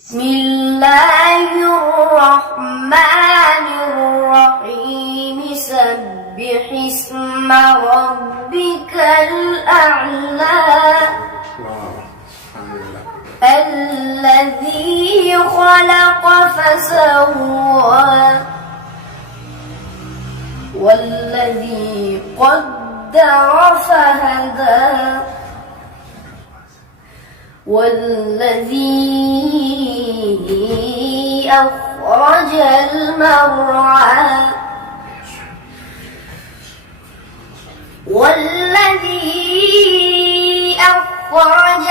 بسم الله الرحمن الرحيم سبح اسم ربك الأعلى الذي خلق فسوى والذي قدر فهدى والذي أخرج المرعى والذي أخرج